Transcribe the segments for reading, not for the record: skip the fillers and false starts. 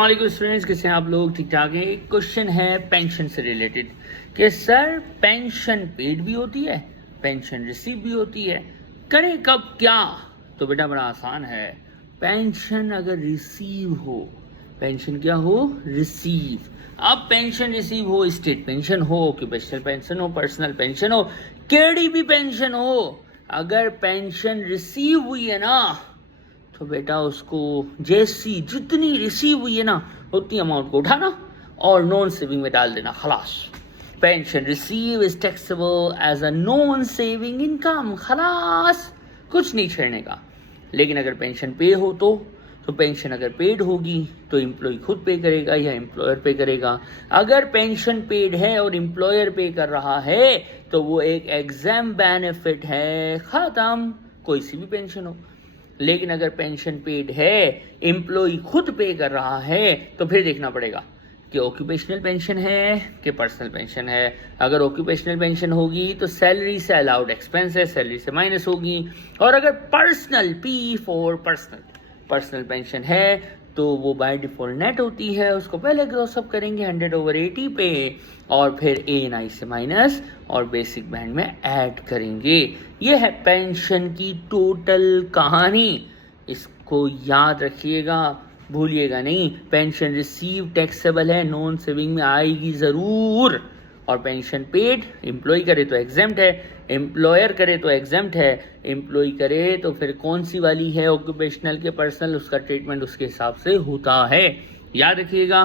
वालेकुम स्टूडेंट्स, कैसे हैं आप लोग? ठीक ठाक हैं। एक क्वेश्चन है पेंशन से रिलेटेड कि सर पेंशन पेड भी होती है, पेंशन रिसीव भी होती है, करें कब क्या? तो बेटा बड़ा आसान है। पेंशन अगर रिसीव हो, पेंशन क्या हो? रिसीव। अब पेंशन रिसीव हो, स्टेट पेंशन हो, ऑक्यूपेशनल पेंशन हो, पर्सनल पेंशन हो, केडी भी पेंशन हो, अगर पेंशन रिसीव हुई है ना तो बेटा उसको जैसी जितनी रिसीव हुई है ना उतनी अमाउंट को उठाना और नॉन सेविंग में डाल देना, खलास। Pension receive is taxable as a non saving income, खलास, कुछ नहीं छेड़ने का। लेकिन अगर पेंशन पे हो तो पेंशन अगर पेड होगी तो एम्प्लॉय खुद पे करेगा या एम्प्लॉयर पे करेगा। अगर पेंशन पेड है और एम्प्लॉयर पे कर रहा है तो वो एक एग्जाम बेनिफिट है, खत्म, कोई सी भी पेंशन हो। लेकिन अगर पेंशन पेड है, एम्प्लॉय खुद पे कर रहा है, तो फिर देखना पड़ेगा कि ऑक्यूपेशनल पेंशन है कि पर्सनल पेंशन है। अगर ऑक्यूपेशनल पेंशन होगी तो सैलरी से अलाउड एक्सपेंस है, सैलरी से माइनस होगी। और अगर पर्सनल पर्सनल पेंशन है तो वो बाय डिफॉल्ट नेट होती है, उसको पहले ग्रॉस अप करेंगे 100/80 पे और फिर ANI से माइनस और बेसिक बैंड में ऐड करेंगे। ये है पेंशन की टोटल कहानी, इसको याद रखिएगा, भूलिएगा नहीं। पेंशन रिसीव टैक्सेबल है, नॉन सेविंग में आएगी ज़रूर। और पेंशन पेड एम्प्लॉय करे तो एग्जेम्प्ट है, एम्प्लॉयर करे तो एग्जेम्प्ट है, एम्प्लॉय करे तो फिर कौन सी वाली है, ऑक्यूपेशनल के पर्सनल, उसका ट्रीटमेंट उसके हिसाब से होता है। याद रखिएगा,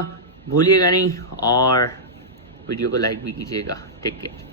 भूलिएगा नहीं, और वीडियो को लाइक भी कीजिएगा। Take care.